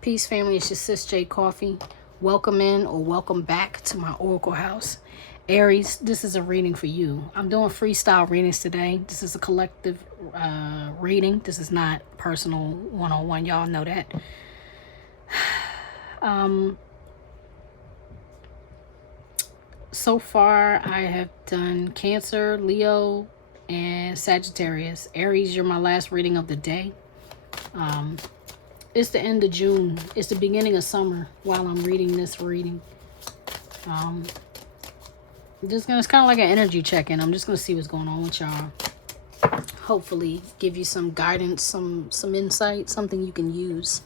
Peace, family. It's your sis j.coffee. Welcome in or welcome back to my Oracle house. Aries, this is a reading for you. I'm doing freestyle readings today. This is a collective reading. This is not personal one-on-one. Y'all know that. So far, I have done Cancer, Leo, and Sagittarius. Aries, you're my last reading of the day. It's the end of June. It's the beginning of summer while I'm reading this reading. It's kind of like an energy check-in. I'm just going to see what's going on with y'all. Hopefully give you some guidance, some insight, something you can use.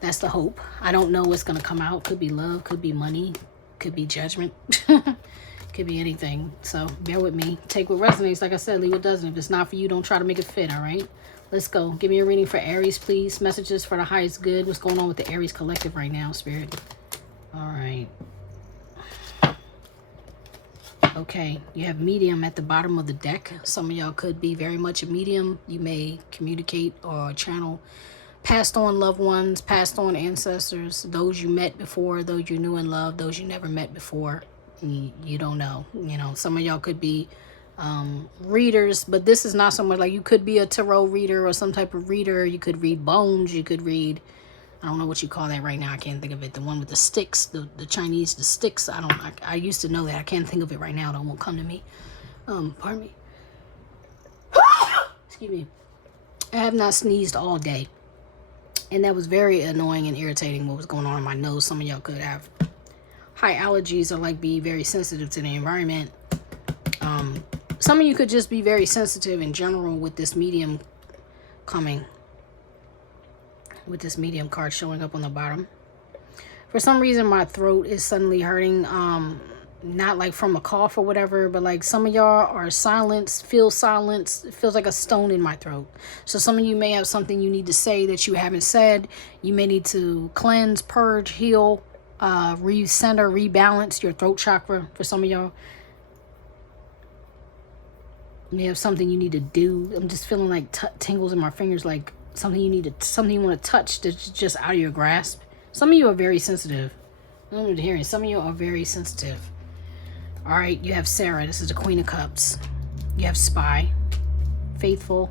That's the hope. I don't know what's going to come out. Could be love, could be money, could be judgment. Could be anything. So bear with me. Take what resonates. Like I said, leave what doesn't. If it's not for you, don't try to make it fit, all right? Let's go. Give me a reading for Aries, please. Messages for the highest good. What's going on with the Aries collective right now, Spirit? All right. Okay. You have medium at the bottom of the deck. Some of y'all could be very much a medium. You may communicate or channel passed on loved ones, passed on ancestors, those you met before, those you knew and loved, those you never met before. You don't know. You know, some of y'all could be readers, but this is not so much like you could be a tarot reader or some type of reader. You could read bones, you could read, I don't know what you call that right now, I can't think of it, the one with the sticks, the Chinese, the sticks. I used to know that. I can't think of it right now. It won't come to me. Pardon me. Excuse me. I have not sneezed all day, and that was very annoying and irritating what was going on in my nose. Some of y'all could have high allergies or like be very sensitive to the environment. Some of you could just be very sensitive in general with this medium coming. With this medium card showing up on the bottom. For some reason, my throat is suddenly hurting. Not like from a cough or whatever, but like some of y'all are silenced, feel silenced. It feels like a stone in my throat. So some of you may have something you need to say that you haven't said. You may need to cleanse, purge, heal, recenter, rebalance your throat chakra for some of y'all. You may have something you need to do. I'm just feeling like tingles in my fingers, like something you need to, something you want to touch that's just out of your grasp. Some of you are very sensitive. I don't know hearing. Some of you are very sensitive. All right, you have Sarah. This is the Queen of Cups. You have Spy, Faithful,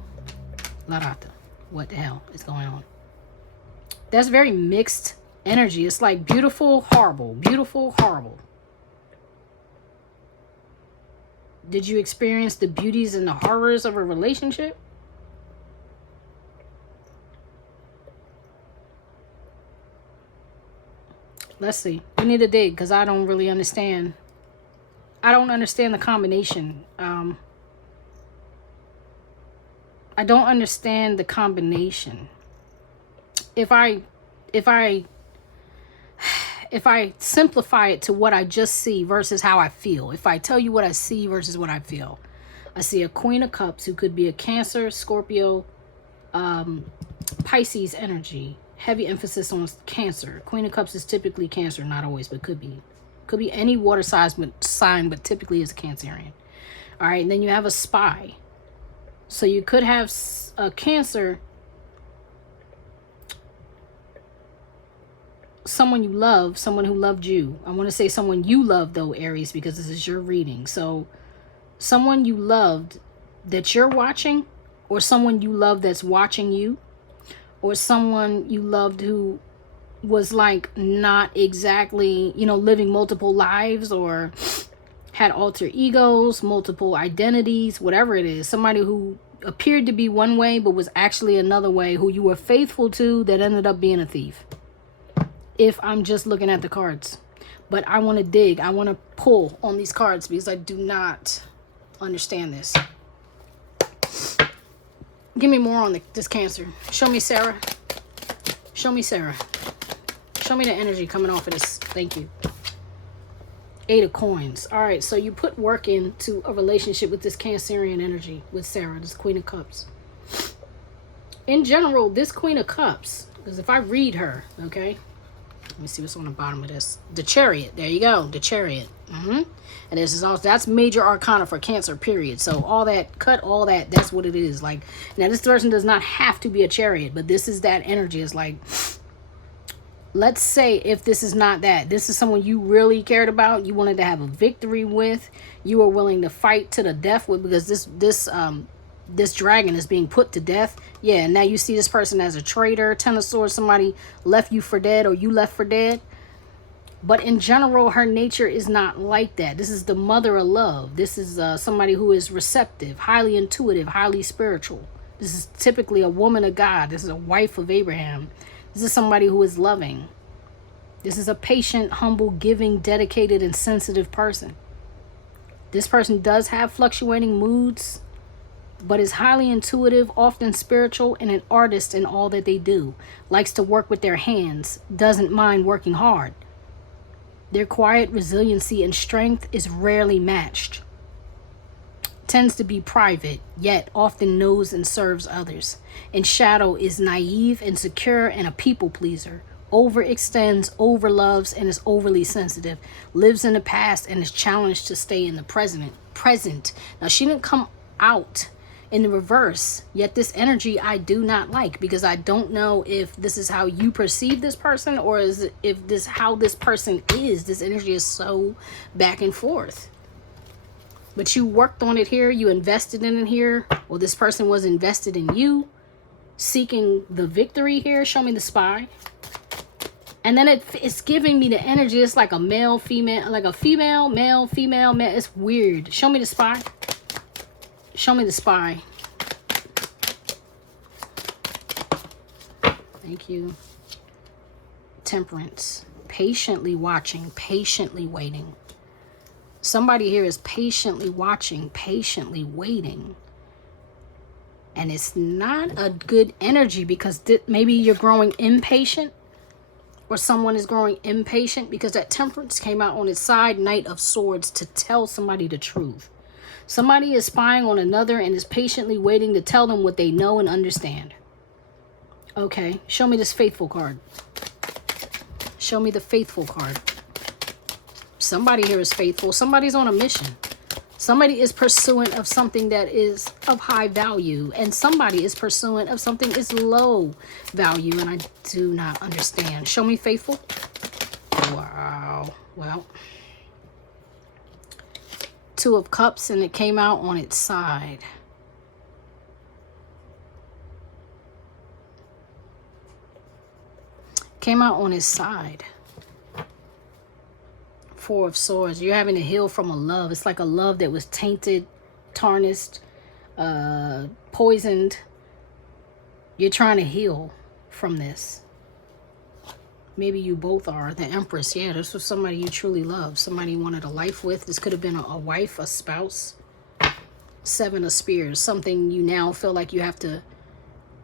Larata. What the hell is going on? That's very mixed energy. It's like beautiful, horrible, beautiful, horrible. Did you experience the beauties and the horrors of a relationship? Let's see. We need to dig because I don't really understand. I don't understand the combination. I don't understand the combination. If I simplify it to what I just see versus how I feel, if I tell you what I see versus what I feel, I see a Queen of Cups who could be a Cancer, Scorpio, Pisces energy. Heavy emphasis on Cancer. Queen of Cups is typically Cancer, not always, but could be. Could be any water sign, but typically is a Cancerian. All right, and then you have a Spy. So you could have a Cancer, someone you love, someone who loved you. I want to say someone you love, though, Aries, because this is your reading. So someone you loved that you're watching, or someone you love that's watching you, or someone you loved who was like not exactly, you know, living multiple lives or had alter egos, multiple identities, whatever it is. Somebody who appeared to be one way but was actually another way, who you were faithful to that ended up being a thief. If I'm just looking at the cards. But I want to dig. I want to pull on these cards because I do not understand this. Give me more on this Cancer. Show me Sarah. Show me Sarah. Show me the energy coming off of this. Thank you. 8 of Coins. All right, so you put work into a relationship with this Cancerian energy with Sarah, this Queen of Cups. In general, this Queen of Cups, because if I read her, okay, let me see what's on the bottom of this. The Chariot. There you go. The Chariot. And this is also, that's major arcana for Cancer, period. So all that, cut all that, that's what it is. Like, now this person does not have to be a Chariot, but this is that energy. It's like Let's say if this is not that, this is someone you really cared about, you wanted to have a victory with, you were willing to fight to the death with, because this dragon is being put to death. Yeah, and now you see this person as a traitor, 10 of swords, somebody left you for dead or you left for dead. But in general, her nature is not like that. This is the mother of love. This is somebody who is receptive, highly intuitive, highly spiritual. This is typically a woman of God. This is a wife of Abraham. This is somebody who is loving. This is a patient, humble, giving, dedicated, and sensitive person. This person does have fluctuating moods, but is highly intuitive, often spiritual, and an artist in all that they do. Likes to work with their hands, doesn't mind working hard. Their quiet resiliency and strength is rarely matched. Tends to be private, yet often knows and serves others. In shadow is naive, insecure, and a people pleaser. Overextends, overloves, and is overly sensitive. Lives in the past and is challenged to stay in the present. Now, she didn't come out in the reverse, yet this energy I do not like, because I don't know if this is how you perceive this person, or is it if this how this person is. This energy is so back and forth. But you worked on it here, you invested in it here, or this person was invested in you, seeking the victory here. Show me the spy. And then it's giving me the energy. It's like a male, female, like a female, male, female, male. It's weird. Show me the spy. Show me the spy. Thank you. Temperance. Patiently watching, patiently waiting. Somebody here is patiently watching, patiently waiting. And it's not a good energy, because maybe you're growing impatient, or someone is growing impatient, because that temperance came out on its side, Knight of Swords, to tell somebody the truth. Somebody is spying on another and is patiently waiting to tell them what they know and understand. Okay, show me this faithful card. Show me the faithful card. Somebody here is faithful. Somebody's on a mission. Somebody is pursuant of something that is of high value, and somebody is pursuant of something is low value, and I do not understand. Show me faithful. Wow. Well, Two of Cups, and it came out on its side. Came out on its side. Four of Swords. You're having to heal from a love. It's like a love that was tainted, tarnished, poisoned. You're trying to heal from this. Maybe you both are. The Empress. Yeah, this was somebody you truly love. Somebody you wanted a life with. This could have been a wife, a spouse. Seven of Spears. Something you now feel like you have to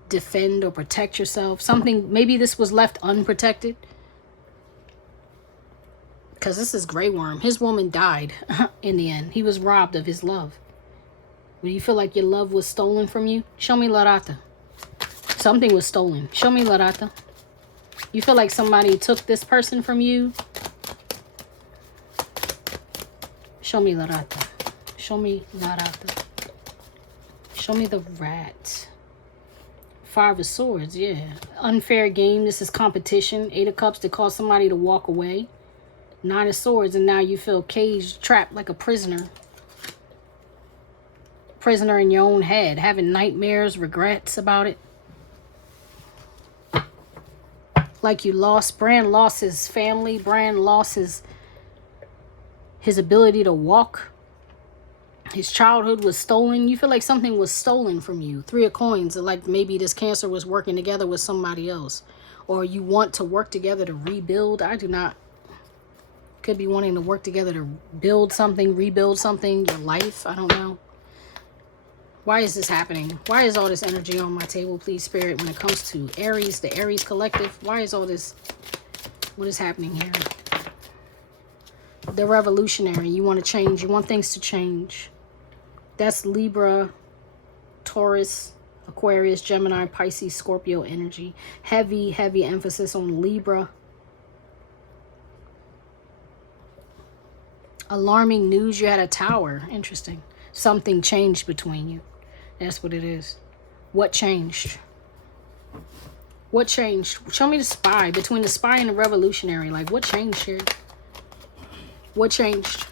defend or protect yourself. Something, maybe this was left unprotected. Because this is Grey Worm. His woman died in the end. He was robbed of his love. When you feel like your love was stolen from you, show me La Rata. Something was stolen. Show me La Rata. You feel like somebody took this person from you. Show me La Rata. Show me La Rata. Show me the Rat. Five of Swords, yeah. Unfair game. This is competition. Eight of Cups to cause somebody to walk away. Nine of Swords, and now you feel caged, trapped like a prisoner. Prisoner in your own head, having nightmares, regrets about it. Like you lost, Bran lost his family, Bran lost his ability to walk. His childhood was stolen. You feel like something was stolen from you. Three of Coins, like maybe this Cancer was working together with somebody else. Or you want to work together to rebuild. I do not. Could be wanting to work together to build something, rebuild something, your life. I don't know. Why is this happening? Why is all this energy on my table, please, Spirit, when it comes to Aries, the Aries collective? Why is all this? What is happening here? The revolutionary. You want to change. You want things to change. That's Libra, Taurus, Aquarius, Gemini, Pisces, Scorpio energy. Heavy, heavy emphasis on Libra. Alarming news. You had a Tower. Interesting. Something changed between you. That's what it is. What changed? What changed? Show me the spy. Between the spy and the revolutionary. Like, what changed here? What changed?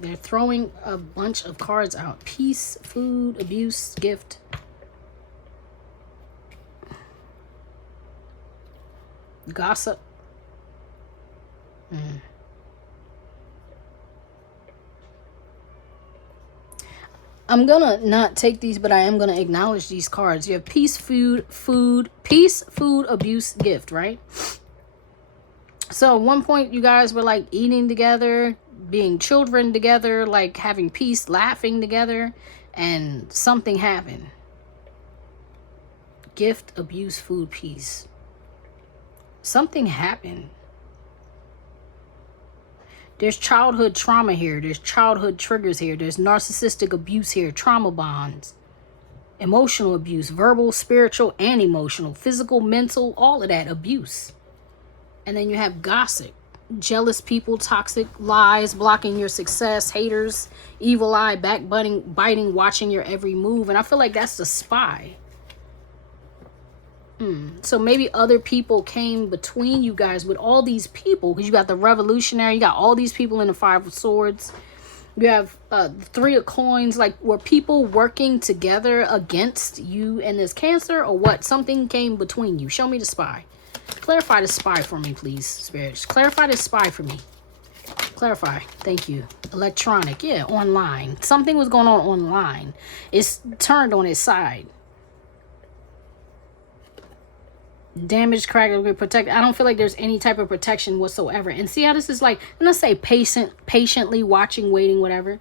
They're throwing a bunch of cards out. Peace, food, abuse, gift. Gossip. I'm gonna not take these, but I am gonna acknowledge these cards. You have peace, food, abuse, gift, right? So at one point you guys were like eating together, being children together, like having peace, laughing together, and something happened. Gift, abuse, food, peace. Something happened. There's childhood trauma here. There's childhood triggers here. There's narcissistic abuse here. Trauma bonds. Emotional abuse. Verbal, spiritual, and emotional. Physical, mental, all of that abuse. And then you have gossip. Jealous people, toxic lies, blocking your success, haters, evil eye, biting, watching your every move. And I feel like that's the spy. So maybe other people came between you guys with all these people, because you got the revolutionary, you got all these people in the Five of Swords, you have Three of Coins. Like, were people working together against you and this Cancer, or what? Something came between you. Show me the spy. Clarify the spy for me, please, spirits. Clarify the spy for me. Clarify. Thank you. Electronic. Yeah, online. Something was going on online. It's turned on its side. Damaged, cracked, protect. I don't feel like there's any type of protection whatsoever. And see how this is like, I'm gonna say patiently watching, waiting, whatever.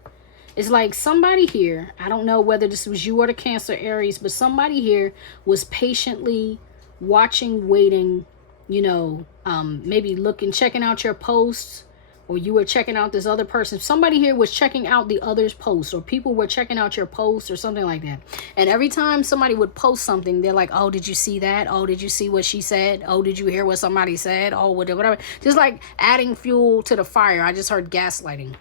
It's like somebody here, I don't know whether this was you or the Cancer, Aries, but somebody here was patiently watching, waiting, you know, maybe looking, checking out your posts, or you were checking out this other person. Somebody here was checking out the other's posts, or people were checking out your posts or something like that. And every time somebody would post something, they're like, oh, did you see that? Oh, did you see what she said? Oh, did you hear what somebody said? Oh, whatever. Just like adding fuel to the fire. I just heard gaslighting.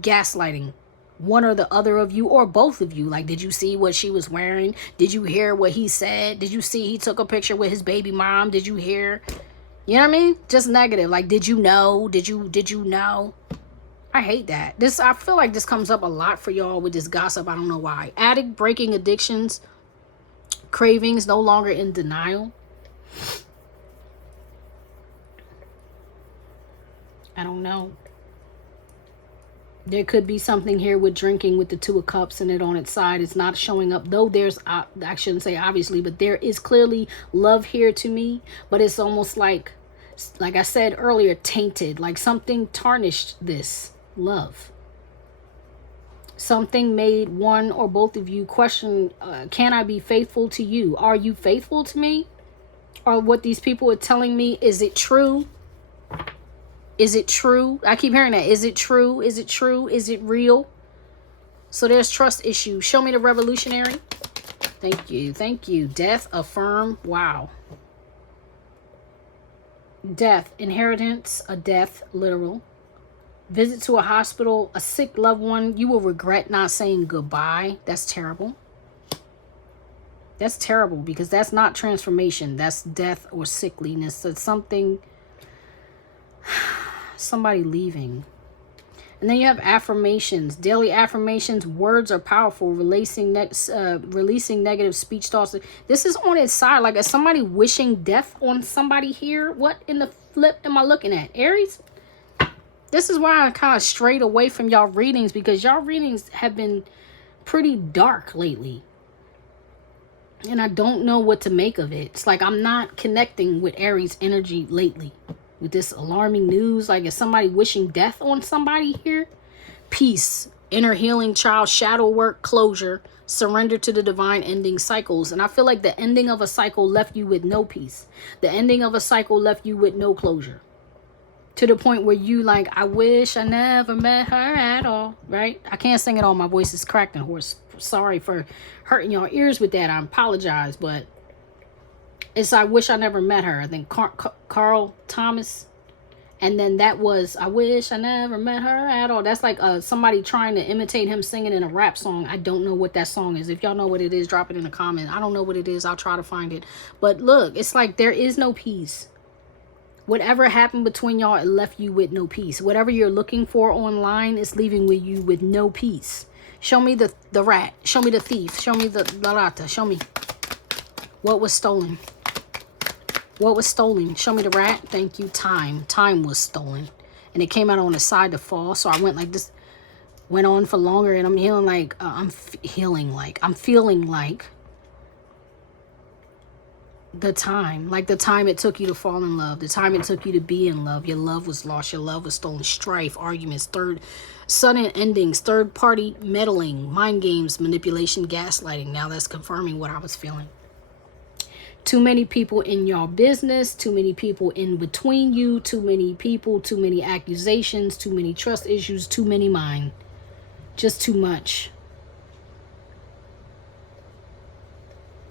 Gaslighting. One or the other of you, or both of you. Like, did you see what she was wearing? Did you hear what he said? Did you see he took a picture with his baby mom? Did you hear? You know what I mean? Just negative. Like, did you know? Did you know? I hate that. I feel like this comes up a lot for y'all with this gossip. I don't know why. Addict, breaking addictions, cravings, no longer in denial. I don't know. There could be something here with drinking with the Two of Cups and it on its side. It's not showing up. Though there's, I shouldn't say obviously, but there is clearly love here to me. But it's almost like I said earlier, tainted. Like something tarnished this love. Something made one or both of you question, can I be faithful to you? Are you faithful to me? Or what these people are telling me, is it true? Is it true? I keep hearing that. Is it true? Is it true? Is it real? So there's trust issues. Show me the revolutionary. Thank you. Thank you. Death, affirm. Wow. Death, inheritance, a death, literal. Visit to a hospital, a sick loved one. You will regret not saying goodbye. That's terrible. That's terrible, because that's not transformation. That's death or sickliness. That's something... somebody leaving. And then you have affirmations. Daily affirmations. Words are powerful. Releasing negative speech thoughts. This is on its side. Like, is somebody wishing death on somebody here? What in the flip am I looking at? Aries? This is why I kind of strayed away from y'all readings, because y'all readings have been pretty dark lately. And I don't know what to make of it. It's like I'm not connecting with Aries energy lately. With this alarming news, like, is somebody wishing death on somebody here? Peace, inner healing, child, shadow work, closure, surrender to the divine, ending cycles. And I feel like the ending of a cycle left you with no peace. The ending of a cycle left you with no closure. To the point where you like, I wish I never met her at all, right? I can't sing it all. My voice is cracked and hoarse. Sorry for hurting your ears with that. I apologize, but... it's I wish I never met her. I think Carl Thomas And then that was, I wish I never met her at all. That's like somebody trying to imitate him singing in a rap song. I don't know what that song is. If y'all know what it is, drop it in the comment. I don't know what it is. I'll try to find it. But look, it's like there is no peace. Whatever happened between y'all, it left you with no peace. Whatever you're looking for online is leaving with you with no peace. Show me the rat. Show me the thief. Show me the rata. Show me what was stolen. What was stolen? Show me the rat. Thank you. Time. Time was stolen. And it came out on the side to fall. So I went like this. Went on for longer. And I'm feeling like... I'm feeling like... the time. Like the time it took you to fall in love. The time it took you to be in love. Your love was lost. Your love was stolen. Strife. Arguments. Sudden endings. Third party meddling. Mind games. Manipulation. Gaslighting. Now that's confirming what I was feeling. Too many people in your business, too many people in between you, too many people, too many accusations, too many trust issues, too many mine. Just too much.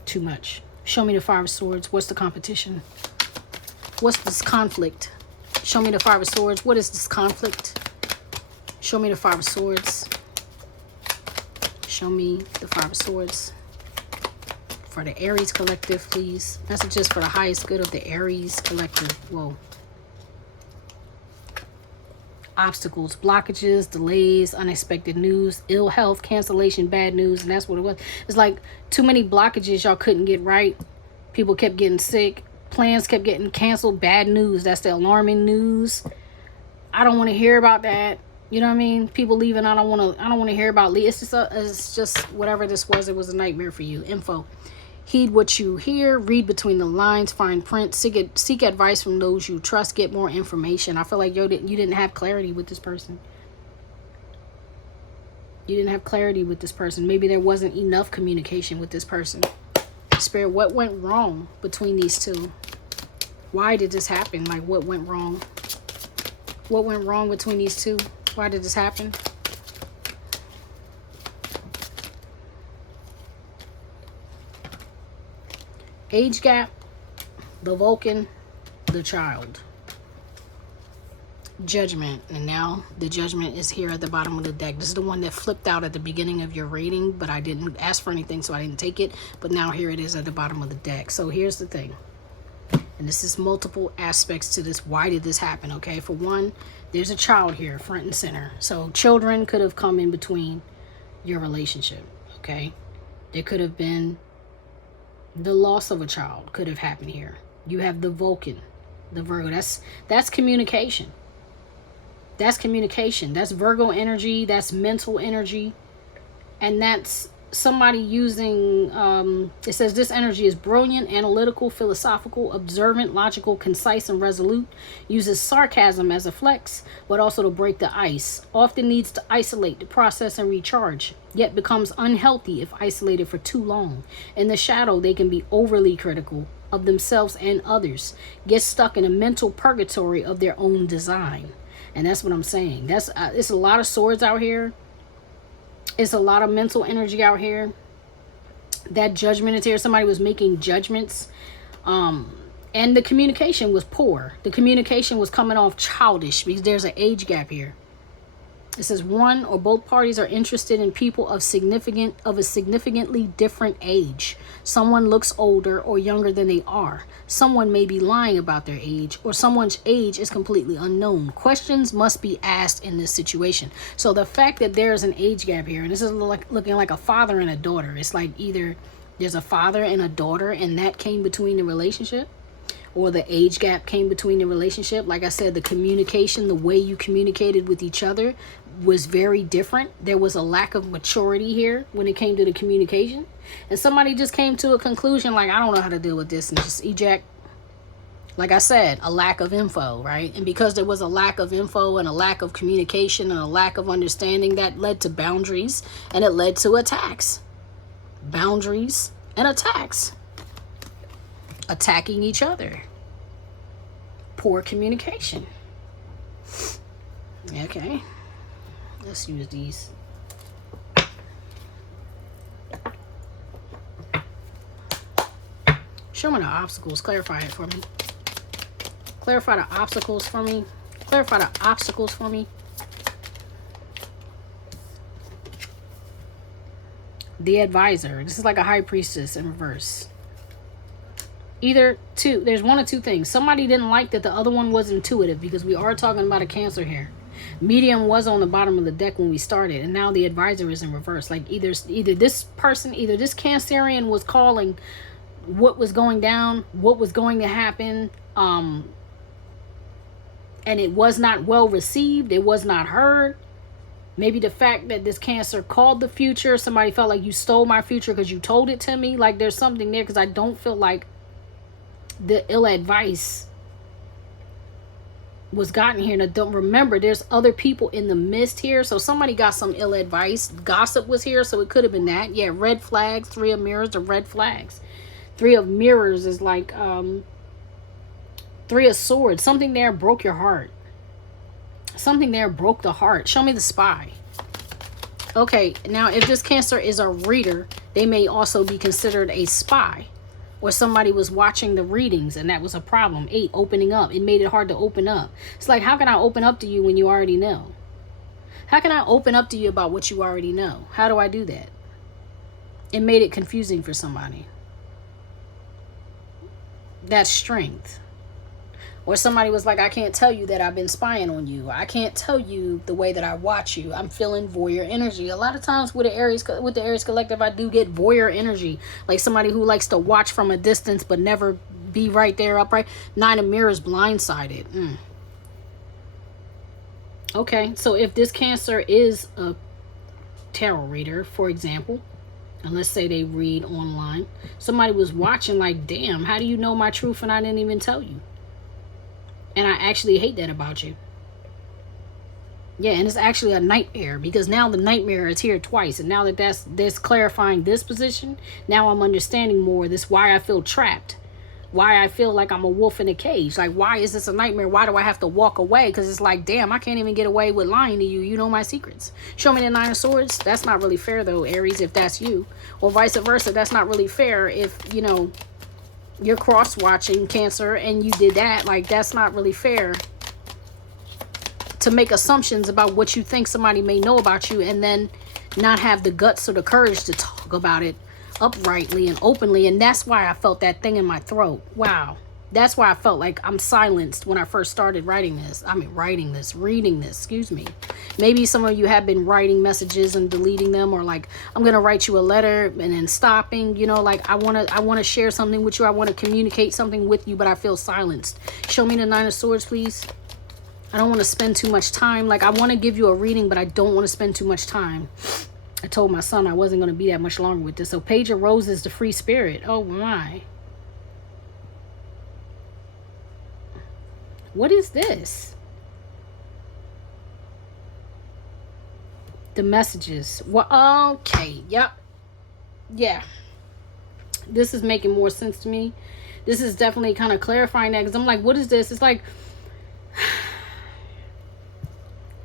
Too much. Show me the Five of Swords. What's the competition? What's this conflict? Show me the Five of Swords. What is this conflict? Show me the Five of Swords. Show me the Five of Swords. For the Aries collective, please. Messages for the highest good of the Aries collective. Whoa. Obstacles, blockages, delays, unexpected news, ill health, cancellation, bad news. And that's what it was. It's like too many blockages y'all couldn't get right. People kept getting sick. Plans kept getting canceled. Bad news. That's the alarming news. I don't want to hear about that. You know what I mean? People leaving. I don't want to hear about leave. It's just whatever this was. It was a nightmare for you. Info. Heed what you hear, read between the lines, find print, seek advice from those you trust, get more information. I feel like you didn't have clarity with this person. You didn't have clarity with this person. Maybe there wasn't enough communication with this person. Spirit, what went wrong between these two? Why did this happen? Like, what went wrong? What went wrong between these two? Why did this happen? Age gap, the Vulcan, the child. Judgment. And now the Judgment is here at the bottom of the deck. This is the one that flipped out at the beginning of your reading, but I didn't ask for anything, so I didn't take it. But now here it is at the bottom of the deck. So here's the thing. And this is multiple aspects to this. Why did this happen? Okay, for one, there's a child here, front and center. So children could have come in between your relationship. Okay, there could have been the loss of a child could have happened here. You have the Vulcan, the Virgo. That's communication. That's communication. That's Virgo energy. That's mental energy. And that's somebody using, it says this energy is brilliant, analytical, philosophical, observant, logical, concise, and resolute. Uses sarcasm as a flex, but also to break the ice. Often needs to isolate, to process, and recharge, yet becomes unhealthy if isolated for too long. In the shadow, they can be overly critical of themselves and others. Get stuck in a mental purgatory of their own design. And that's what I'm saying. That's it's a lot of swords out here. It's a lot of mental energy out here. That Judgment is here. Somebody was making judgments. And the communication was poor. The communication was coming off childish because there's an age gap here. It says one or both parties are interested in people of a significantly different age. Someone looks older or younger than they are. Someone may be lying about their age, or someone's age is completely unknown. Questions must be asked in this situation. So the fact that there's an age gap here, and this is looking like a father and a daughter. It's like either there's a father and a daughter, and that came between the relationship, or the age gap came between the relationship. Like I said, the communication, the way you communicated with each other was very different. There was a lack of maturity here when it came to the communication. And somebody just came to a conclusion like, I don't know how to deal with this, and just eject. Like I said, a lack of info, right? And because there was a lack of info and a lack of communication and a lack of understanding, that led to boundaries, and it led to attacks. Boundaries and attacks. Attacking each other. Poor communication. Okay. Let's use these. Show me the obstacles. Clarify it for me. Clarify the obstacles for me. Clarify the obstacles for me. The advisor. This is like a high priestess in reverse. Either two. There's one of two things. Somebody didn't like that the other one was intuitive, because we are talking about a Cancer here. Medium was on the bottom of the deck when we started, and now the advisor is in reverse. Like either this person, either this Cancerian was calling what was going down, what was going to happen, and it was not well received, it was not heard. Maybe the fact that this Cancer called the future, somebody felt like you stole my future because you told it to me. Like there's something there, because I don't feel like the ill advice was gotten here. And I don't remember, there's other people in the midst here, so somebody got some ill advice. Gossip was here, so it could have been that. Yeah, red flags. 3 of mirrors are red flags. 3 of mirrors is like 3 of swords. Something there broke your heart. Something there broke the heart. Show me the spy. Okay, now if this Cancer is a reader, they may also be considered a spy, or somebody was watching the readings and that was a problem. 8, opening up. It made it hard to open up. It's like, how can I open up to you when you already know? How can I open up to you about what you already know? How do I do that? It made it confusing for somebody. That's strength. Or somebody was like, I can't tell you that I've been spying on you. I can't tell you the way that I watch you. I'm feeling voyeur energy. A lot of times with the Aries collective, I do get voyeur energy. Like somebody who likes to watch from a distance but never be right there upright. 9 of mirrors, blindsided. Okay, so if this Cancer is a tarot reader, for example, and let's say they read online, somebody was watching like, damn, how do you know my truth and I didn't even tell you? And I actually hate that about you. Yeah, and it's actually a nightmare, because now the nightmare is here twice. And now that that's clarifying this position, now I'm understanding more this, why I feel trapped. Why I feel like I'm a wolf in a cage. Like, why is this a nightmare? Why do I have to walk away? Because it's like, damn, I can't even get away with lying to you. You know my secrets. Show me the 9 of swords. That's not really fair, though, Aries, if that's you. Or vice versa. That's not really fair if, you know, you're cross-watching Cancer and you did that. Like, that's not really fair to make assumptions about what you think somebody may know about you and then not have the guts or the courage to talk about it uprightly and openly. And that's why I felt that thing in my throat. Wow. That's why I felt like I'm silenced when I first started writing this. I mean, reading this, excuse me. Maybe some of you have been writing messages and deleting them, or like, I'm going to write you a letter and then stopping, you know, like I want to share something with you. I want to communicate something with you, but I feel silenced. Show me the 9 of swords, please. I don't want to spend too much time. Like, I want to give you a reading, but I don't want to spend too much time. I told my son I wasn't going to be that much longer with this. So Page of Roses, the free spirit. Oh my. What is this? The messages. Well, okay. Yep. Yeah. This is making more sense to me. This is definitely kind of clarifying that, because I'm like, what is this? It's like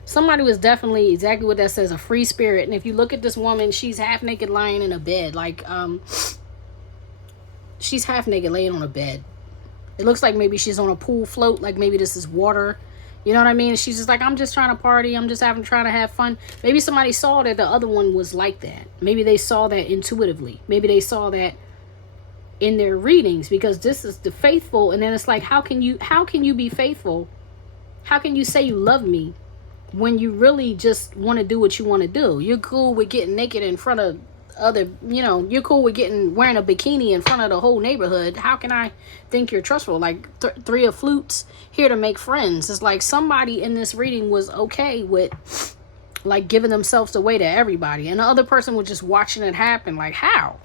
somebody was definitely exactly what that says, a free spirit. And if you look at this woman, she's half naked lying in a bed. Like, she's half naked laying on a bed. It looks like maybe she's on a pool float. Like maybe this is water. You know what I mean? She's just like, I'm just trying to party. I'm just trying to have fun. Maybe somebody saw that the other one was like that. Maybe they saw that intuitively. Maybe they saw that in their readings, because this is the faithful. And then it's like, how can you be faithful? How can you say you love me when you really just want to do what you want to do? You're cool with getting naked in front of other, you know, you're cool with wearing a bikini in front of the whole neighborhood. How can I think you're trustful? Like 3 of flutes, here to make friends. It's like somebody in this reading was okay with like giving themselves away to everybody, and the other person was just watching it happen. Like, how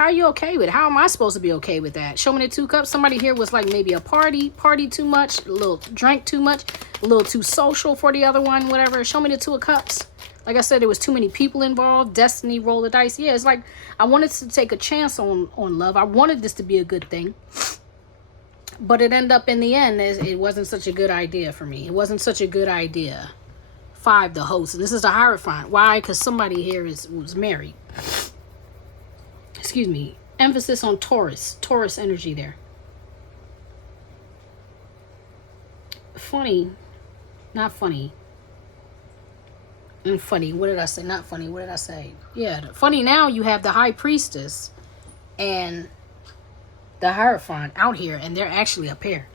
are you okay with it? How am I supposed to be okay with that? Show me the 2 cups. Somebody here was like maybe a party too much, a little drank too much, a little too social for the other one, whatever. Show me the 2 of cups. Like I said, there was too many people involved. Destiny, roll the dice. Yeah, it's like I wanted to take a chance on love. I wanted this to be a good thing. But it ended up in the end, it wasn't such a good idea for me. It wasn't such a good idea. 5, the host. And this is the Hierophant. Why? Because somebody here was married. Excuse me. Emphasis on Taurus. Taurus energy there. Funny. Not funny. And funny. What did I say? Not funny. What did I say? Yeah. Funny now you have the High Priestess and the Hierophant out here. And they're actually a pair.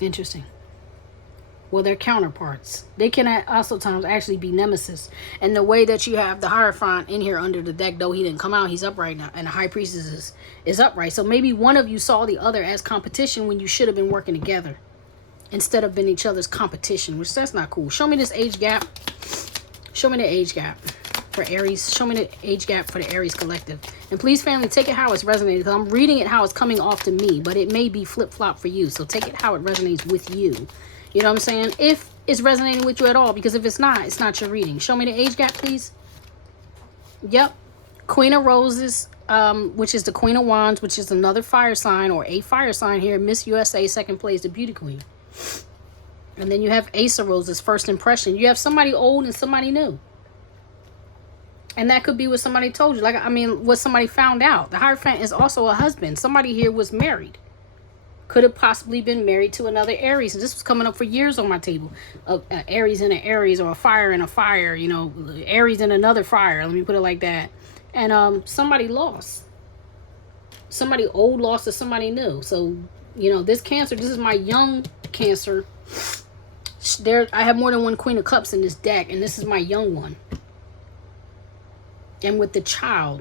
Interesting. Well, they're counterparts. They can also times actually be nemesis. And the way that you have the Hierophant in here under the deck, though he didn't come out, he's upright now. And the High Priestess is upright. So maybe one of you saw the other as competition when you should have been working together, instead of being each other's competition, which that's not cool. Show me this age gap. Show me the age gap for Aries. Show me the age gap for the Aries collective. And please, family, take it how it's resonating. Because I'm reading it how it's coming off to me. But it may be flip-flop for you. So take it how it resonates with you. You know what I'm saying? If it's resonating with you at all. Because if it's not your reading. Show me the age gap, please. Yep. Queen of Roses, which is the Queen of Wands, which is another fire sign or a fire sign here. Miss USA, second place, the Beauty Queen. And then you have Ace of Roses, first impression. You have somebody old and somebody new. And that could be what somebody told you. Like, I mean, what somebody found out. The Hierophant is also a husband. Somebody here was married. Could have possibly been married to another Aries. And this was coming up for years on my table. Aries and an Aries, or a fire and a fire. You know, Aries and another fire. Let me put it like that. And somebody lost. Somebody old lost to somebody new. So, you know, this Cancer, this is my young Cancer. I have more than one Queen of Cups in this deck, and this is my young one. And with the child,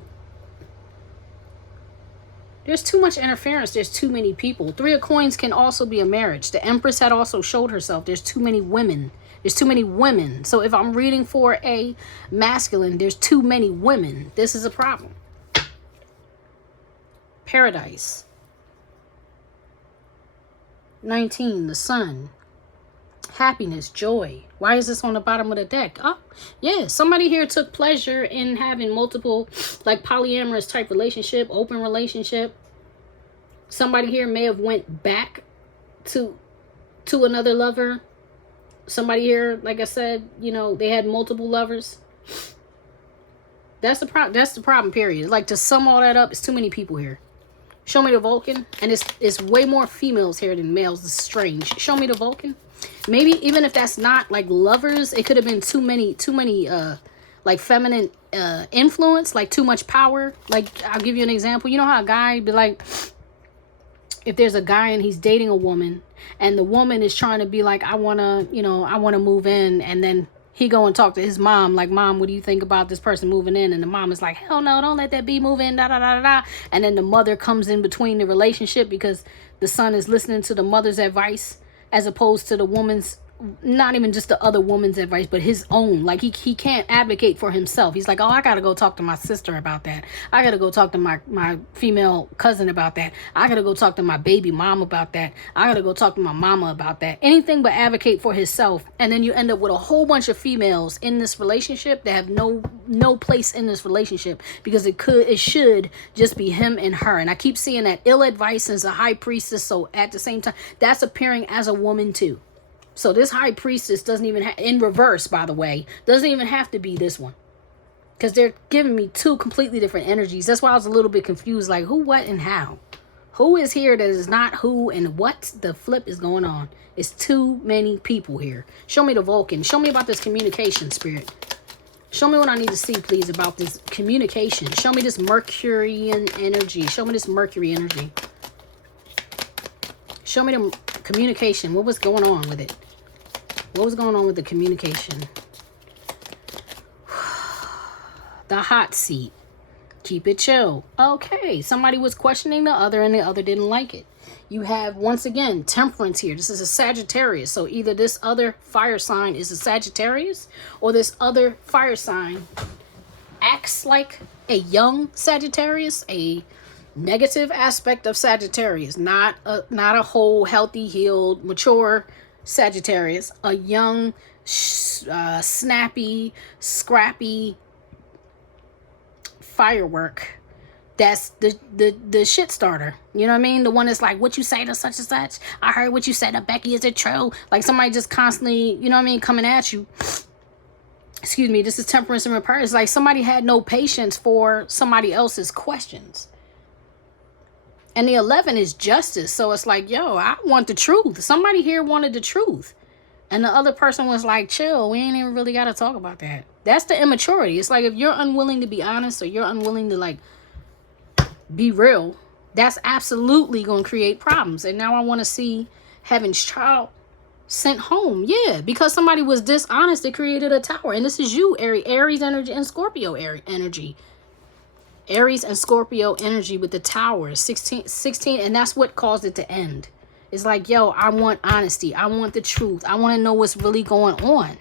there's too much interference. There's too many people. Three of Coins can also be a marriage. The Empress had also showed herself. There's too many women. There's too many women. So if I'm reading for a masculine, there's too many women. This is a problem. Paradise. 19, the Sun. Happiness, joy. Why is this on the bottom of the deck? Oh, yeah. Somebody here took pleasure in having multiple, like, polyamorous type relationship, open relationship. Somebody here may have went back to another lover. Somebody here, like I said, you know, they had multiple lovers. That's the problem. That's the problem, period. Like, to sum all that up, it's too many people here. Show me the Vulcan. And it's way more females here than males. It's strange. Show me the Vulcan. Maybe even if that's not like lovers, it could have been too many like feminine influence, like too much power. Like, I'll give you an example. You know how a guy be like, if there's a guy and he's dating a woman and the woman is trying to be like, I want to move in, and then he go and talk to his mom, like, Mom, what do you think about this person moving in? And the mom is like, hell no, don't let that be move in, da da da da. And then the mother comes in between the relationship because the son is listening to the mother's advice, as opposed to the woman's, not even just the other woman's advice, but his own. Like, he can't advocate for himself. He's like, oh, I got to go talk to my sister about that. I got to go talk to my female cousin about that. I got to go talk to my baby mom about that. I got to go talk to my mama about that. Anything but advocate for himself. And then you end up with a whole bunch of females in this relationship that have no place in this relationship, because it should just be him and her. And I keep seeing that ill advice as a High Priestess. So at the same time, that's appearing as a woman too. So this High Priestess doesn't even in reverse, by the way, doesn't even have to be this one, because they're giving me two completely different energies. That's why I was a little bit confused, like who, what, and how. Who is here that is not who, and what the flip is going on? It's too many people here. Show me the Vulcan. Show me about this communication, Spirit. Show me what I need to see, please, about this communication. Show me this Mercurian energy. Show me this Mercury energy. Show me the communication. What was going on with it? What was going on with the communication? The hot seat. Keep it chill. Okay, somebody was questioning the other and the other didn't like it. You have, once again, Temperance here. This is a Sagittarius. So either this other fire sign is a Sagittarius, or this other fire sign acts like a young Sagittarius, a negative aspect of Sagittarius, not a whole, healthy, healed, mature Sagittarius, a young, snappy, scrappy firework. That's the shit starter. You know what I mean? The one that's like, what you say to such and such? I heard what you said to Becky. Is it true? Like, somebody just constantly, you know what I mean, coming at you. Excuse me. This is Temperance and Repair. It's like somebody had no patience for somebody else's questions. And the 11 is justice. So it's like, yo, I want the truth. Somebody here wanted the truth. And the other person was like, chill, we ain't even really got to talk about that. That's the immaturity. It's like if you're unwilling to be honest or you're unwilling to like be real, that's absolutely going to create problems. And now I want to see Heaven's child sent home. Yeah, because somebody was dishonest, it created a tower. And this is you, Aries energy and Scorpio energy. Aries and Scorpio energy with the tower, 16, and that's what caused it to end. It's like, yo, I want honesty. I want the truth. I want to know what's really going on.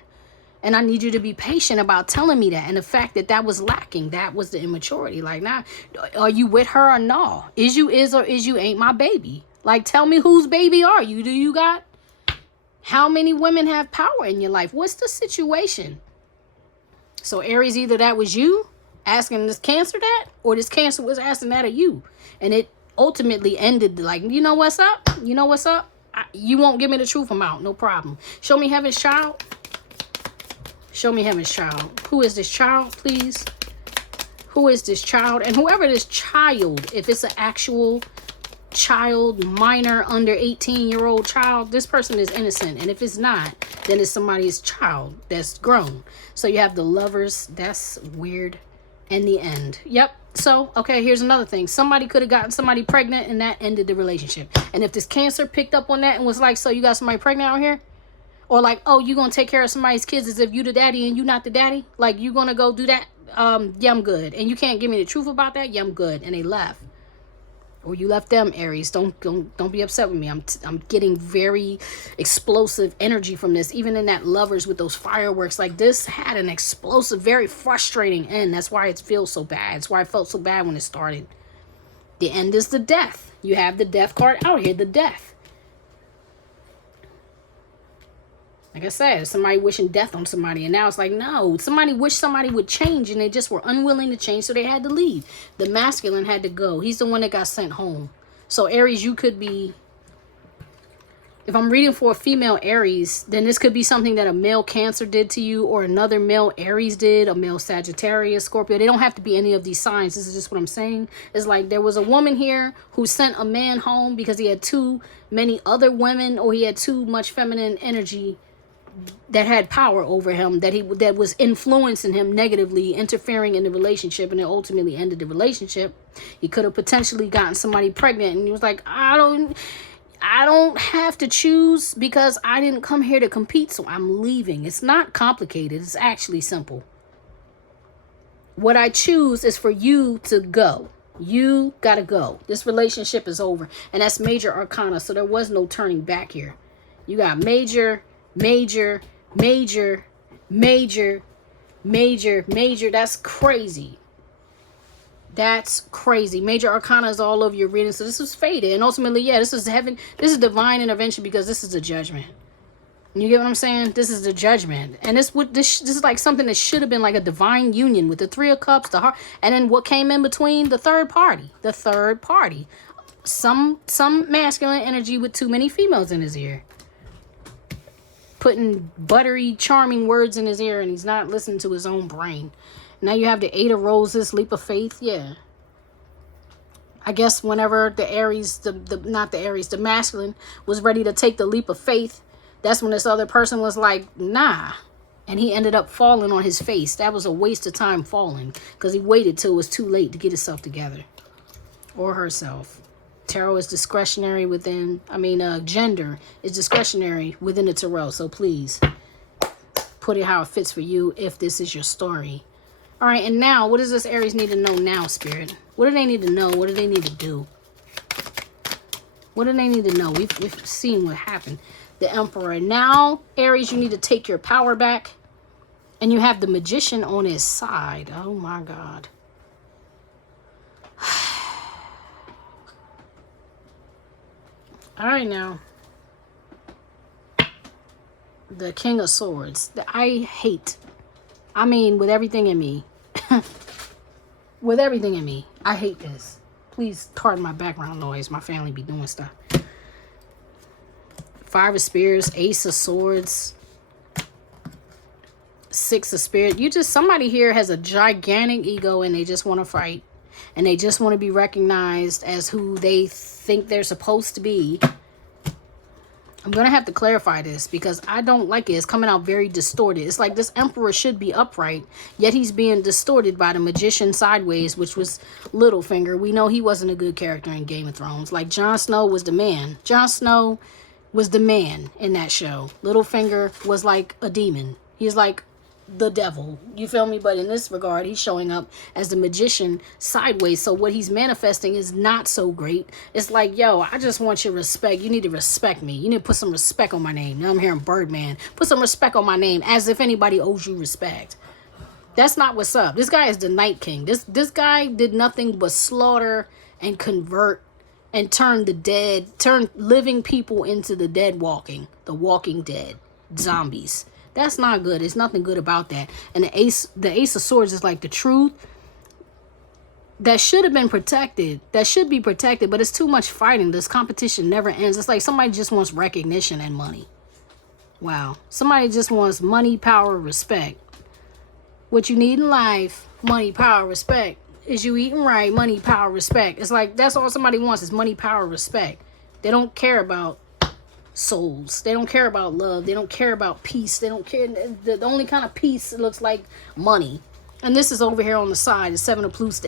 And I need you to be patient about telling me that. And the fact that that was lacking, that was the immaturity. Like, nah, are you with her or no? Is you or is you ain't my baby? Like, tell me whose baby are you? Do you got? How many women have power in your life? What's the situation? So Aries, either that was you asking this Cancer that, or this Cancer was asking that of you. And it ultimately ended like, you know what's up? You know what's up? You won't give me the truth, I'm out. No problem. Show me Heaven's child. Show me Heaven's child. Who is this child, please? Who is this child? And whoever this child, if it's an actual child, minor, under 18-year-old child, this person is innocent. And if it's not, then it's somebody's child that's grown. So you have the Lovers. That's weird. And the end. Yep. So, okay, here's another thing. Somebody could have gotten somebody pregnant and that ended the relationship. And if this Cancer picked up on that and was like, so you got somebody pregnant out here? Or like, oh, you gonna take care of somebody's kids as if you the daddy and you not the daddy? Like, you gonna go do that? Yeah, I'm good. And you can't give me the truth about that? Yeah, I'm good. And they left. Or you left them, Aries. Don't be upset with me. I'm getting very explosive energy from this. Even in that Lovers with those fireworks, like this had an explosive, very frustrating end. That's why it feels so bad. That's why it felt so bad when it started. The end is the Death. You have the Death card out here, the Death. Like I said, somebody wishing death on somebody, and now it's like, no, somebody wished somebody would change, and they just were unwilling to change, so they had to leave. The masculine had to go. He's the one that got sent home. So Aries, you could be, if I'm reading for a female Aries, then this could be something that a male Cancer did to you, or another male Aries did, a male Sagittarius, Scorpio. They don't have to be any of these signs. This is just what I'm saying. It's like there was a woman here who sent a man home because he had too many other women, or he had too much feminine energy that had power over him, that was influencing him negatively, interfering in the relationship, and it ultimately ended the relationship. He could have potentially gotten somebody pregnant, and he was like, I don't have to choose because I didn't come here to compete, so I'm leaving. It's not complicated. It's actually simple. What I choose is for you to go. You gotta go. This relationship is over, and that's major arcana, so there was no turning back here. You got major. That's crazy. That's crazy. Major arcana is all over your reading. So this was fated. And ultimately, yeah, this is heaven. This is divine intervention because this is a judgment. You get what I'm saying? This is the judgment. And this is like something that should have been like a divine union with the Three of Cups, the heart. And then what came in between? The third party. The third party. Some masculine energy with too many females in his ear. Putting buttery, charming words in his ear, and he's not listening to his own brain. Now you have the Eight of Roses, leap of faith. Yeah. I guess whenever the Aries, the masculine was ready to take the leap of faith, that's when this other person was like, nah. And he ended up falling on his face. That was a waste of time falling because he waited till it was too late to get himself together. Or herself. Tarot is discretionary within, gender is discretionary within the tarot. So please put it how it fits for you if this is your story. All right, and now, what does this Aries need to know now, Spirit? What do they need to know? What do they need to do? What do they need to know? We've seen what happened. The Emperor. Now, Aries, you need to take your power back. And you have the Magician on his side. Oh, my God. All right, now. The King of Swords. I hate. With everything in me. With everything in me. I hate this. Please pardon my background noise. My family be doing stuff. Five of Spears. Ace of Swords. Six of Spirit. Somebody here has a gigantic ego and they just want to fight. and they just want to be recognized as who they think they're supposed to be. I'm going to have to clarify this because I don't like it. It's coming out very distorted. It's like this emperor should be upright, yet he's being distorted by the magician sideways, which was Littlefinger. We know he wasn't a good character in Game of Thrones. Like, Jon Snow was the man. Jon Snow was the man in that show. Littlefinger was like a demon. He's like the devil, you feel me? But in this regard, he's showing up as the magician sideways. So what he's manifesting is not so great. It's like, yo, I just want your respect. You need to respect me. You need to put some respect on my name. Now I'm hearing Birdman. Put some respect on my name, as if anybody owes you respect. That's not what's up. This guy is the Night King. This guy did nothing but slaughter and convert and turn living people into the dead walking, the walking dead, zombies. That's not good. There's nothing good about that. And the Ace of Swords is like the truth that should have been protected. That should be protected, but it's too much fighting. This competition never ends. It's like somebody just wants recognition and money. Wow. Somebody just wants money, power, respect. What you need in life, money, power, respect. Is you eating right? Money, power, respect. It's like that's all somebody wants is money, power, respect. They don't care about souls. They don't care about love. They don't care about peace. They don't care. The only kind of peace looks like money. And this is over here on the side, the seven of flutes,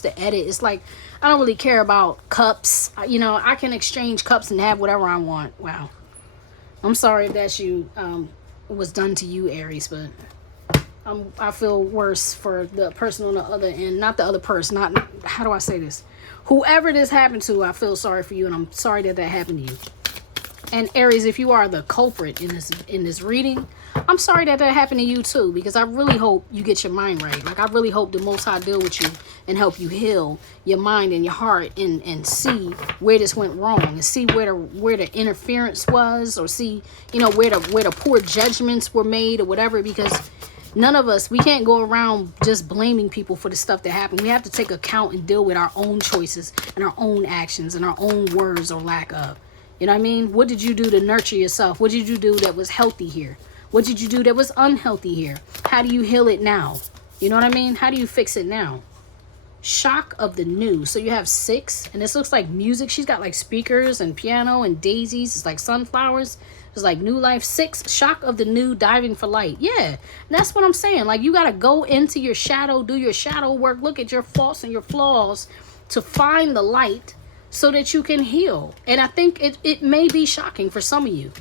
the edit. It's like, I don't really care about cups. You know, I can exchange cups and have whatever I want. Wow. I'm sorry if that's you, was done to you, Aries, but I feel worse for the person on the other end. Not the other person. Not, how do I say this? Whoever this happened to, I feel sorry for you, and I'm sorry that happened to you. And Aries, if you are the culprit in this reading, I'm sorry that happened to you too, because I really hope you get your mind right. Like, I really hope the Most High deal with you and help you heal your mind and your heart and see where this went wrong, and see where the interference was, or see, you know, where the poor judgments were made or whatever, because none of us, we can't go around just blaming people for the stuff that happened. We have to take account and deal with our own choices and our own actions and our own words or lack of. You know what I mean? What did you do to nurture yourself? What did you do that was healthy here? What did you do that was unhealthy here? How do you heal it now? You know what I mean? How do you fix it now? Shock of the new. So you have 6, and this looks like music. She's got like speakers and piano and daisies. It's like sunflowers. It's like new life. 6, shock of the new, diving for light. Yeah, that's what I'm saying. Like, you got to go into your shadow, do your shadow work, look at your faults and your flaws to find the light, so that you can heal. And I think it may be shocking for some of you.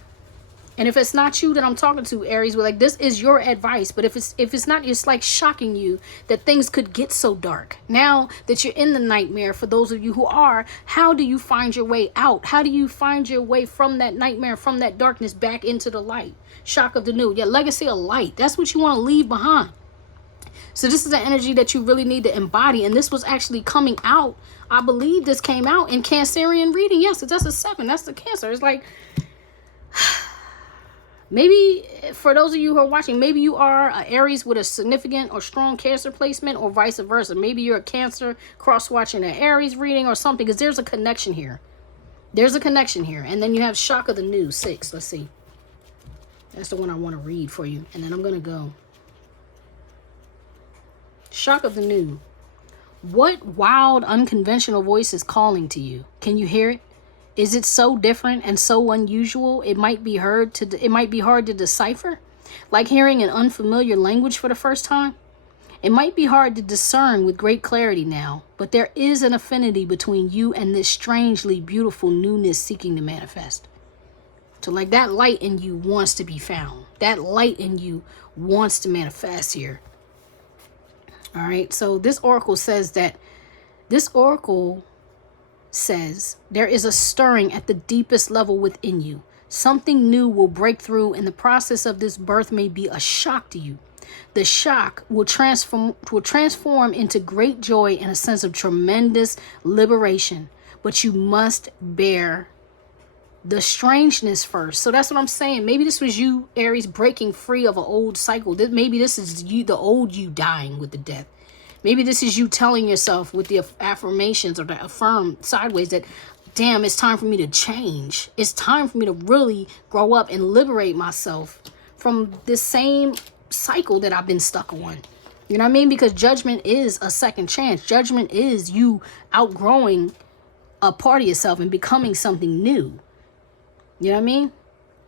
And if it's not you that I'm talking to, Aries, we're like, this is your advice. But if it's not, it's like shocking you that things could get so dark. Now that you're in the nightmare, for those of you who are, how do you find your way out? How do you find your way from that nightmare, from that darkness, back into the light? Shock of the new. Yeah, legacy of light. That's what you want to leave behind. So this is the energy that you really need to embody. And this was actually coming out. I believe this came out in Cancerian reading. Yes, that's a 7. That's the Cancer. It's like, maybe for those of you who are watching, maybe you are an Aries with a significant or strong Cancer placement, or vice versa. Maybe you're a Cancer cross-watching an Aries reading or something, because there's a connection here. There's a connection here. And then you have shock of the new, 6. Let's see. That's the one I want to read for you. And then I'm going to go. Shock of the new. What wild, unconventional voice is calling to you? Can you hear it? Is it so different and so unusual it might be hard to decipher? Like hearing an unfamiliar language for the first time? It might be hard to discern with great clarity now, but there is an affinity between you and this strangely beautiful newness seeking to manifest. So like, that light in you wants to be found. That light in you wants to manifest here. All right, so this oracle says there is a stirring at the deepest level within you. Something new will break through, and the process of this birth may be a shock to you. The shock will transform into great joy and a sense of tremendous liberation, but you must bear the strangeness first. So that's what I'm saying. Maybe this was you, Aries, breaking free of an old cycle. Maybe this is you, the old you, dying with the death. Maybe this is you telling yourself with the affirmations, or the affirm sideways, that, damn, it's time for me to change. It's time for me to really grow up and liberate myself from this same cycle that I've been stuck on. You know what I mean? Because judgment is a second chance. Judgment is you outgrowing a part of yourself and becoming something new. You know what I mean?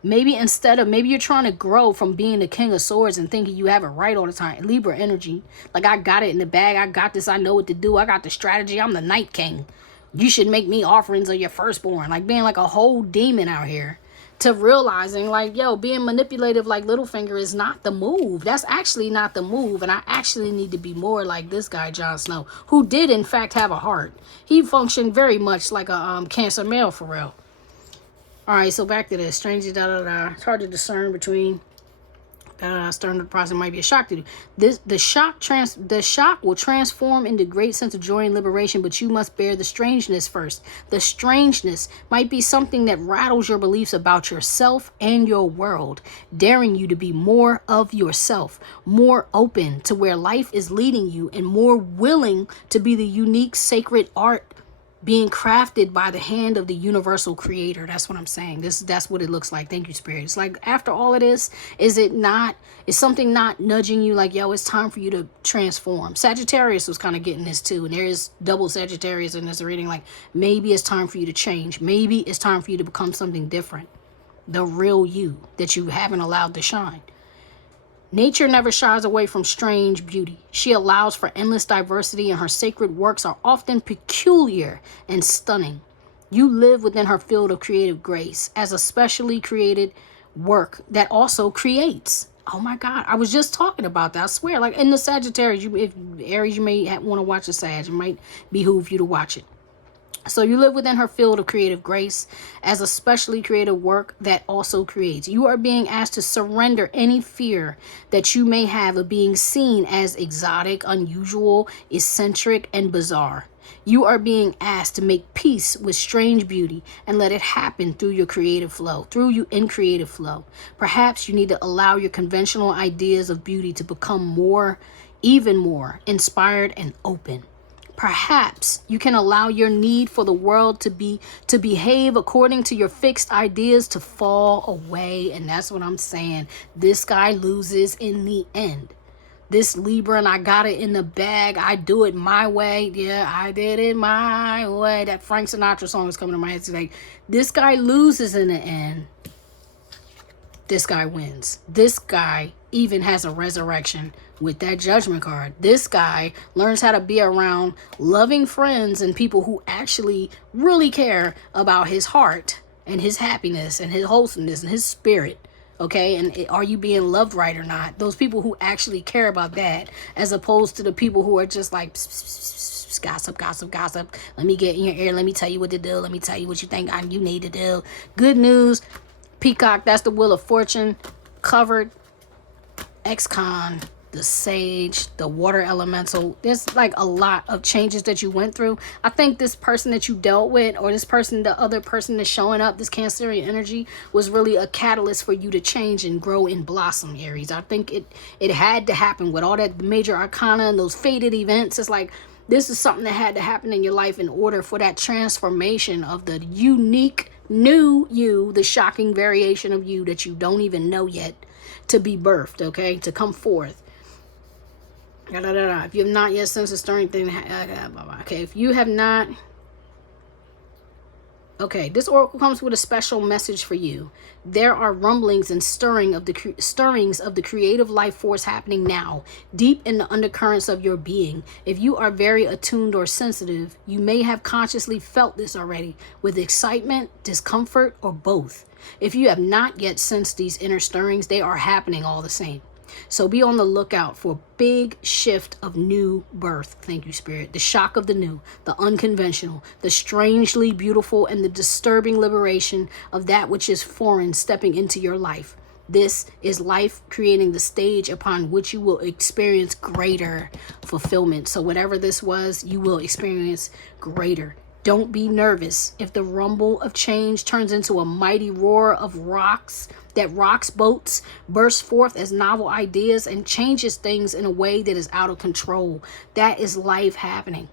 Maybe you're trying to grow from being the king of swords and thinking you have it right all the time. Libra energy. Like, I got it in the bag. I got this. I know what to do. I got the strategy. I'm the night king. You should make me offerings of your firstborn. Like, being like a whole demon out here. To realizing, like, yo, being manipulative like Littlefinger is not the move. That's actually not the move. And I actually need to be more like this guy, Jon Snow, who did, in fact, have a heart. He functioned very much like a Cancer male, for real. All right, so back to this. Strangely, It's hard to discern between stern of the process might be a shock to you. The shock will transform into great sense of joy and liberation, but you must bear the strangeness first. The strangeness might be something that rattles your beliefs about yourself and your world, daring you to be more of yourself, more open to where life is leading you, and more willing to be the unique sacred art being crafted by the hand of the universal creator. That's what I'm saying. That's what it looks like. Thank you, Spirit. It's like, after all of this, is something not nudging you like, yo, it's time for you to transform? Sagittarius was kind of getting this too. And there is double Sagittarius in this reading. Like, maybe it's time for you to change. Maybe it's time for you to become something different. The real you that you haven't allowed to shine. Nature never shies away from strange beauty. She allows for endless diversity, and her sacred works are often peculiar and stunning. You live within her field of creative grace as a specially created work that also creates. Oh my God, I was just talking about that. I swear, like in the Sagittarius, if Aries, you may want to watch the Sag. It might behoove you to watch it. So you live within her field of creative grace as a specially creative work that also creates. You are being asked to surrender any fear that you may have of being seen as exotic, unusual, eccentric, and bizarre. You are being asked to make peace with strange beauty and let it happen through your creative flow, in creative flow. Perhaps you need to allow your conventional ideas of beauty to become even more inspired and open. Perhaps you can allow your need for the world to behave according to your fixed ideas to fall away. And that's what I'm saying. This guy loses in the end. This Libra, and I got it in the bag. I do it my way. Yeah, I did it my way. That Frank Sinatra song is coming to my head today. This guy loses in the end. This guy wins. This guy even has a resurrection with that Judgment card. This guy learns how to be around loving friends and people who actually really care about his heart and his happiness and his wholesomeness and his spirit. Okay, and are you being loved right or not? Those people who actually care about that, as opposed to the people who are just like, gossip, gossip, gossip. Let me get in your ear. Let me tell you what to do. Let me tell you what you think you need to do. Good news. Peacock, that's the Wheel of Fortune. Covered. Ex-con. The Sage. The Water Elemental. There's like a lot of changes that you went through. I think this person that you dealt with, or this person, the other person that's showing up, this Cancerian energy, was really a catalyst for you to change and grow and blossom, Aries. I think it had to happen with all that major arcana and those fated events. It's like, this is something that had to happen in your life in order for that transformation of the unique new you, the shocking variation of you that you don't even know yet, to be birthed, okay, to come forth. If you have not yet sensed a stirring thing, okay, if you have not, okay, this oracle comes with a special message for you. There are rumblings and stirrings of the creative life force happening now, deep in the undercurrents of your being. If you are very attuned or sensitive, you may have consciously felt this already, with excitement, discomfort, or both. If you have not yet sensed these inner stirrings, they are happening all the same. So be on the lookout for a big shift of new birth. Thank you, Spirit. The shock of the new, the unconventional, the strangely beautiful, and the disturbing liberation of that which is foreign stepping into your life. This is life creating the stage upon which you will experience greater fulfillment. So whatever this was, you will experience greater. Don't be nervous if the rumble of change turns into a mighty roar of rocks that rocks boats, bursts forth as novel ideas, and changes things in a way that is out of control. That is life happening.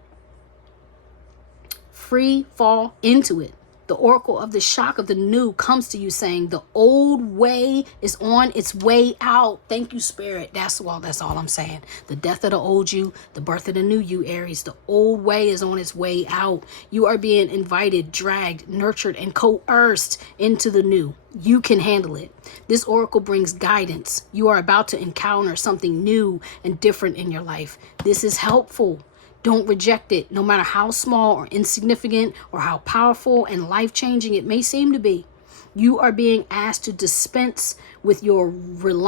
Free fall into it. The oracle of the shock of the new comes to you saying the old way is on its way out. Thank you, Spirit. That's all I'm saying. The death of the old you, the birth of the new you, Aries. The old way is on its way out. You are being invited, dragged, nurtured, and coerced into the new. You can handle it. This oracle brings guidance. You are about to encounter something new and different in your life. This is helpful. Don't reject it, no matter how small or insignificant or how powerful and life-changing it may seem to be. You are being asked to dispense with your You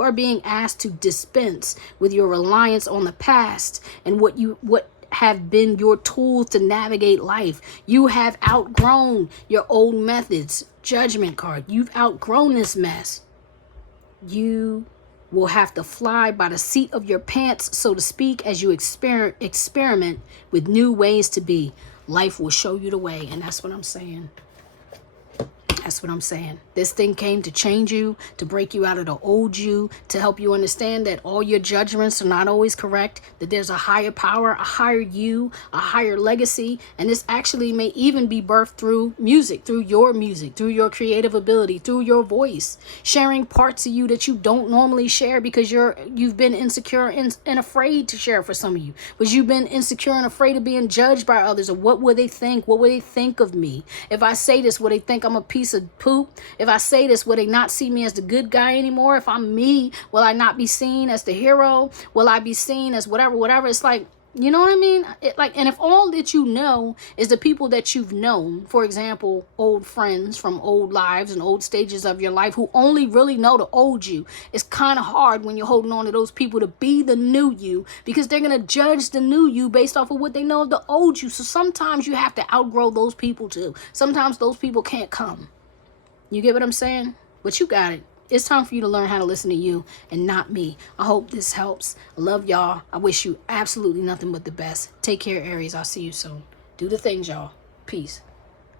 are being asked to dispense with your reliance on the past and what have been your tools to navigate life. You have outgrown your old methods. Judgment card. You've outgrown this mess. You will have to fly by the seat of your pants, so to speak, as you experiment with new ways to be. Life will show you the way, and that's what I'm saying. That's what I'm saying. This thing came to change you, to break you out of the old you, to help you understand that all your judgments are not always correct, that there's a higher power, a higher you, a higher legacy, and this actually may even be birthed through music, through your creative ability, through your voice, sharing parts of you that you don't normally share because you've been insecure and afraid to share for some of you, but you've been insecure and afraid of being judged by others, or what will they think? What will they think of me? If I say this, will they think I'm a piece of poop? If I say this, will they not see me as the good guy anymore? If I'm me, will I not be seen as the hero? Will I be seen as whatever? It's like, you know what I mean? And if all that you know is the people that you've known, for example, old friends from old lives and old stages of your life who only really know the old you, it's kind of hard when you're holding on to those people to be the new you, because they're going to judge the new you based off of what they know of the old you. So sometimes you have to outgrow those people too. Sometimes those people can't come. You get what I'm saying? But you got it. It's time for you to learn how to listen to you and not me. I hope this helps. I love y'all. I wish you absolutely nothing but the best. Take care, Aries. I'll see you soon. Do the things, y'all. Peace.